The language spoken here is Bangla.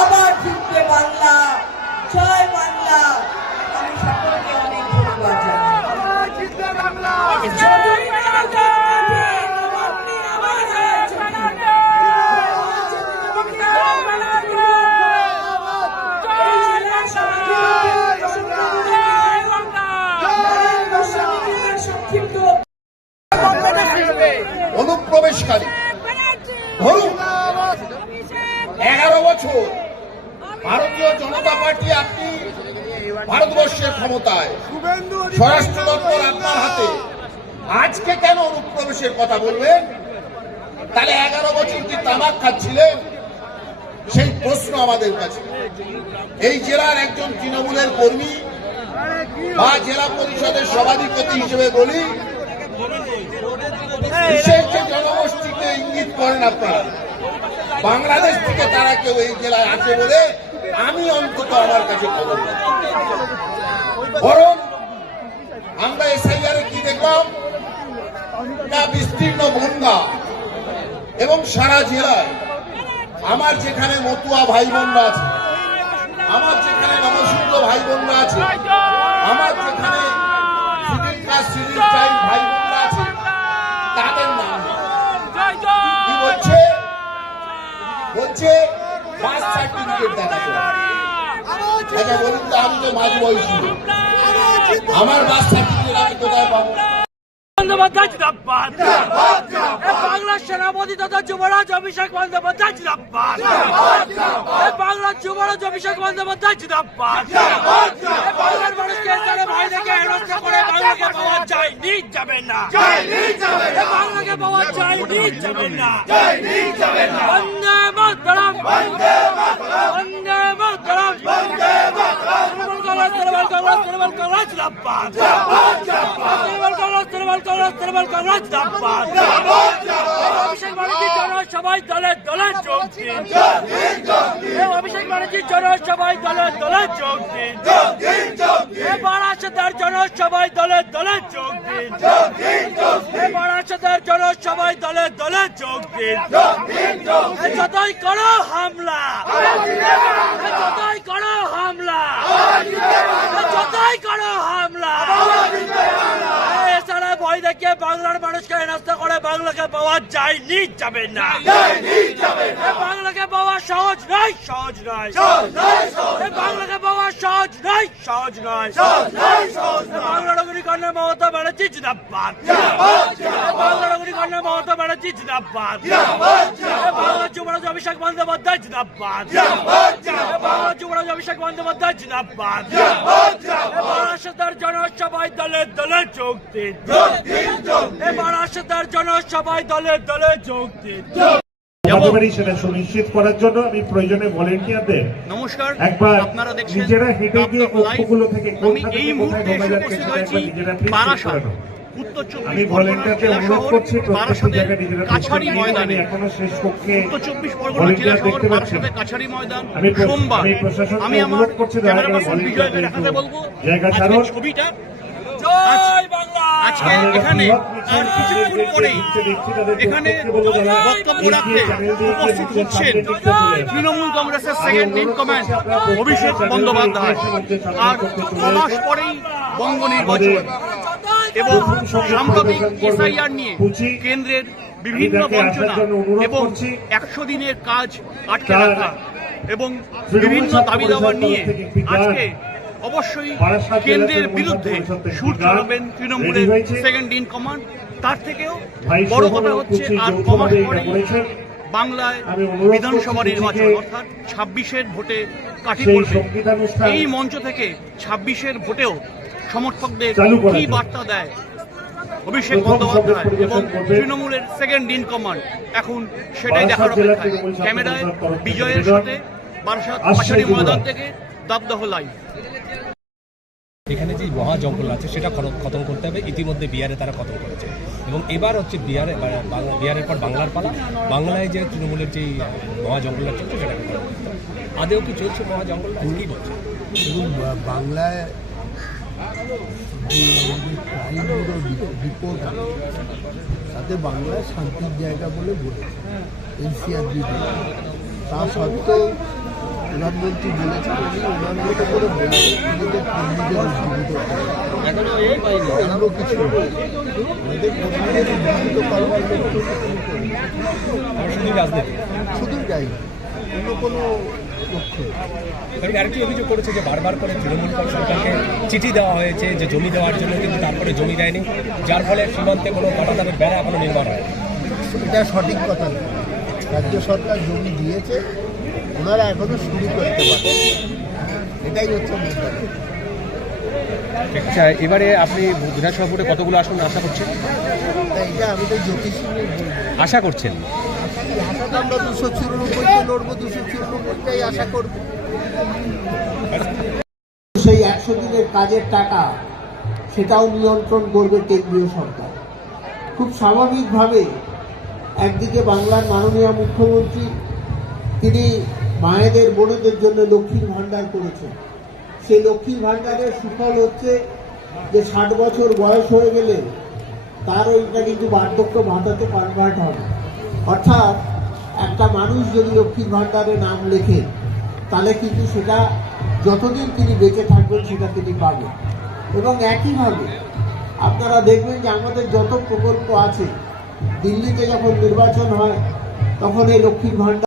আবার ফিরবে বাংলা, জয় বাংলা। আমি সকলকে অনেক ধন্যবাদ অনুপ্রবেশকারী ধরুন 11 বছর ভারতীয় জনতা পার্টি, আপনি ভারতবর্ষের ক্ষমতায়, স্বরাষ্ট্র দপ্তর আপনার হাতে, আজকে কেন অনুপ্রবেশের কথা বলবেন? তাহলে 11 বছর কি তামাক খাচ্ছিলেন? সেই প্রশ্ন আমাদের কাছে। এই জেলার একজন তৃণমূলের কর্মী বা জেলা পরিষদের সভাধিপতি হিসেবে বলি, বিশেষ যে জনগোষ্ঠীকে ইঙ্গিত করেন আপনারা, বাংলাদেশ থেকে তারা কেউ এই জেলায় আছে বলে আমি অন্তত আমার কাছে খবর পাই। বরং আমরা এসআইআর কি দেখলাম, না বিস্তীর্ণ বনগা এবং সারা জেলায় আমার যেখানে মতুয়া ভাই বোনরা আছে, আমার যেখানে নবসূদ্র ভাই বোনরা আছে, আমার যেখানে সিভিল কাস্ট সিভিল ট্রাইব ভাই বোনরা আছে, তাদের নাম কি বলছে? বলছে কাস্ট সার্টিফিকেট দেখাতে। আচ্ছা বলুন তো, আমি তো মাঝ বয়সী, আমার কাস্ট সার্টিফিকেট আমি কোথায় পাবো? বন্দ্যোপাধ্যায় জিন্দাবাদ, বাংলার সেনাপতি তথা যুবরাজ অভিষেক বন্দ্যোপাধ্যায় জিন্দাবাদ, বাংলার যুবরাজ অভিষেক বন্দ্যোপাধ্যায় জিন্দাবাদ, বাংলার মানুষকে ভাই থেকে হেনস্থা করে বাংলাকে পাওয়া যায়নি, যাবে না, বাংলাকে পাওয়া যায়নি, যাবে না। বন্দে মাতরম, বন্দে মাতরম, কংগ্রেস জিন্দাবাদ, অভিষেক ব্যানার্জি জনসভায় দলে দলে যোগ দিন, অভিষেক ব্যানার্জি জনসভায় দলে দলে যোগ দিন, বারাসাতের জনসভায় দলে দলে যোগ দিন, বারাসাতের জনসভায় দলে দলে যোগ দিন। যতই করো হামলা, যতই করো হামলা, যতই করো হামলা, এছাড়া ভয় দেখিয়ে বাংলার মানুষকে হেনস্থা করে বাংলাকে পাওয়া যায়নি, যাবে না। বাংলাকে পাওয়া সহজ নয়, সহজ নয়, বাংলাকে পাওয়া সহজ নয়, সহজ নয়। বাংলার অগ্নিকন্যা মমতা ব্যানার্জি জিন্দাবাদ, বাংলার অগ্নিকন্যা মমতা ব্যানার্জি জিন্দাবাদ, বাংলার যুবরাজ অভিষেক বন্দ্যোপাধ্যায় জিন্দাবাদ, বাংলার যুবরাজ অভিষেক বন্দ্যোপাধ্যায় জিন্দাবাদ, বারাসাতের জনসভায় দলে দলে যোগ দিন, বারাসাতের জনসভায় দলে দলে যোগ দিন। সেটা সুনিশ্চিত করার জন্য আমি প্রয়োজনে ভলেন্টিয়ারদের নমস্কার, একবার আপনারা দেখছেন নিজেরা হেঁটে গিয়ে কক্ষগুলো থেকে আমি এই মুহূর্তে উপস্থিত হয়েছি বারাসাত উত্তর চব্বিশ পরগনা জেলা শহর বারাসাতের কাছারি ময়দানে। উত্তর চব্বিশ পরগনা জেলা শহর বারাসাতের কাছারি ময়দান। সোমবার আমি আমার ক্যামেরা পার্সন বিজয়কে দেখাতে বলবো আজকের ছবিটা। আজকে এখানে কিছুক্ষণ পরেই এখানে বক্তব্য রাখতে উপস্থিত হচ্ছেন তৃণমূল কংগ্রেসের second in command Abhishek Bandyopadhyay. আর 6 মাস পরেই বঙ্গ নির্বাচন এবং সাম্প্রতিক এসআইআর নিয়ে কেন্দ্রের বিভিন্ন বঞ্চনা এবং 100 দিনের কাজ আটকে রাখা এবং বিভিন্ন দাবি দাওয়া নিয়ে আজকে অবশ্যই কেন্দ্রের বিরুদ্ধে সুর চড়াবেন তৃণমূলের সেকেন্ড ইন কমান্ড। তার থেকেও বড় কথা হচ্ছে আর কমাস পরেই বাংলায় বিধানসভা নির্বাচন, অর্থাৎ 26-এর ভোটে কাঠি পড়বে। এই মঞ্চ থেকে 26-এর ভোটেও সমর্থকদের কি বার্তা দেয় অভিষেক বন্দ্যোপাধ্যায় এবং তৃণমূলের সেকেন্ড ইন কমান্ড, এখন সেটাই দেখার অপেক্ষায়। ক্যামেরায় বিজয়ের সাথে বারাসাত কাছারি ময়দান থেকে দাবদাহ লাইভ। এখানে যে মহা জঙ্গল আছে সেটা খতম করতে হবে, ইতিমধ্যে বিহারে তারা খতম করেছে। এবং এবার হচ্ছে বিহারের পর বাংলার পালা। বাংলায় যে তৃণমূলের যে মহাজঙ্গলটা চলছে সেটা আদেও কি চলছে মহাজঙ্গলটা, কী বলছে? দেখুন, বাংলায় যে আমাদের ক্রাইমগুলো রিপোর্ট আছে তাতে বাংলায় শান্তির জায়গা বলে বলেছে এনসিআরবি। তা সত্ত্বেও প্রধানমন্ত্রী বলেছেন ওনার মতো করে বলে নিজেদের কর্মীদের উজ্জীবিত অন্য কিছু ওদের কর্মীদের উজ্জীবিত করবার জন্য শুধু রাজনীতি, শুধু যাই অন্য কোনো লক্ষ্য নেই। কারণ আরেকটি অভিযোগ করেছে যে বারবার করে তৃণমূল সরকারকে চিঠি দেওয়া হয়েছে যে জমি দেওয়ার জন্য, কিন্তু তারপরে জমি দেয়নি, যার ফলে সীমান্তে কোনো কাটাতারের বেড়া এখনো নির্মাণ হয়। এটা সঠিক কথা না। রাজ্য সরকার জমি দিয়েছে, ওনারা এখনো শুরু করতে পারে, এটাই হচ্ছে মুদ্রা। আচ্ছা, এবারে আপনি বিধানসভা ভোটে কতগুলো আসন আশা করছেন? এটা আমি তো জ্যোতিষী আশা করছেন? আশাটা আমরা 294তে লড়বো, 294টাই আশা করবো। সেই 100 দিনের কাজের টাকা সেটাও নিয়ন্ত্রণ করবে কেন্দ্রীয় সরকার। খুব স্বাভাবিকভাবে একদিকে বাংলার মাননীয় মুখ্যমন্ত্রী তিনি মায়েদের বোনেদের জন্য লক্ষ্মীর ভাণ্ডার করেছেন। সেই লক্ষ্মীর ভাণ্ডারের সুফল হচ্ছে যে 60 বছর বয়স হয়ে গেলে তার ওইটা কিন্তু বার্ধক্য ভাতাতে কনভার্ট হবে। অর্থাৎ একটা মানুষ যদি লক্ষ্মীর ভাণ্ডারে নাম লেখে তাহলে কিন্তু সেটা যতদিন তিনি বেঁচে থাকবেন সেটা তিনি পাবেন। এবং একইভাবে আপনারা দেখবেন যে আমাদের যত প্রকল্প আছে, দিল্লিতে যখন নির্বাচন হয় তখন এই লক্ষ্মীর ভাণ্ডার